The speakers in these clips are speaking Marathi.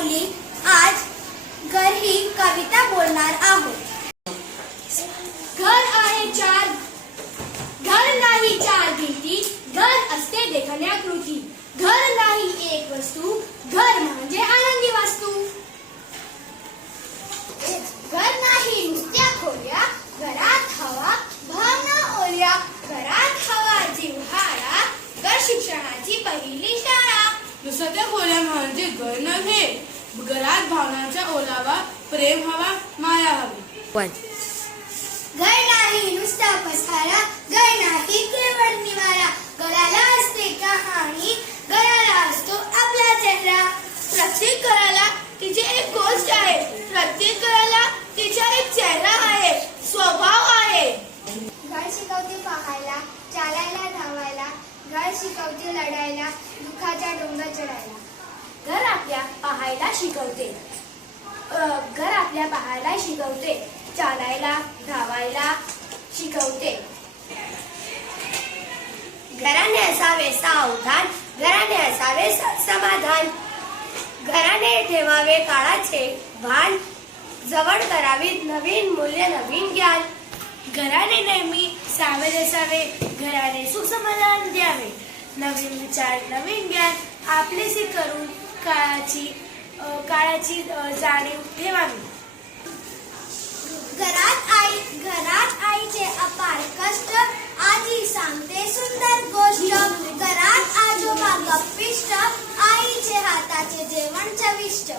मुली आज घर ही कविता बोलणार आहोत। घर आहे चार, घर नाही चार भिंती, घर असते देखण्याकृती। घर नाही एक वस्तू, घर म्हणजे आनंदी वास्तू। घर नाही नुसत्या खोल्या, घरात हवा भावना ओल्या। घरात हवा जिव्हाळा, घर शिक्षणाची पहिली शाळा। नुसत्या खोल्या म्हणजे घर नव्हे, घरात भावनांचा ओलावा, प्रेम हवा, माया हवी। घर नाही नुसता पसारा, घर नाही केवळ निवारा। घराला असते कहाणी, घराला असतो आपला चेहरा। प्रत्येक घराला तिची एक गोष्ट आहे, प्रत्येक घराला तिचा एक चेहरा आहे, स्वभाव आहे। घर शिकवते पाहायला, चालायला धावायला। घर शिकवते लढायला, दुःखाच्या डोंगर चढायला। घर आपल्या पाहायला शिकवते, घर आपल्या पाहायला शिकवते, चालायला धावायला शिकवते। घराने असावे सावधान, घराने असावे समाधान। घराने ठेवावे काळाचे भान, जवळ करावी नवीन मूल्य नवीन ज्ञान। घराने नेहमी सावध असावे, घराने सुख समाधान द्यावे। नवीन विचार नवीन ज्ञान आपलेसे करून काळाची जाणीव ठेवावी। घरात आईचे अपार कष्ट, आजी सांगते सुंदर गोष्ट। घरात आजोबा गप्पिष्ट, आईचे हाताचे जेवण चविष्ट।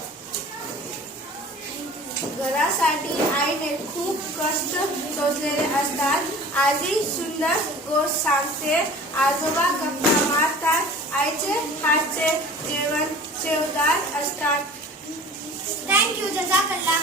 घरासाठी आईने खूप कष्ट सोसलेले असतात, आजी सुंदर गोष्ट सांगते, आजोबा गप्पा मारतात, आईचे हातचे जेवण चवदार असतात। थँक्यू, जजाकल्ला।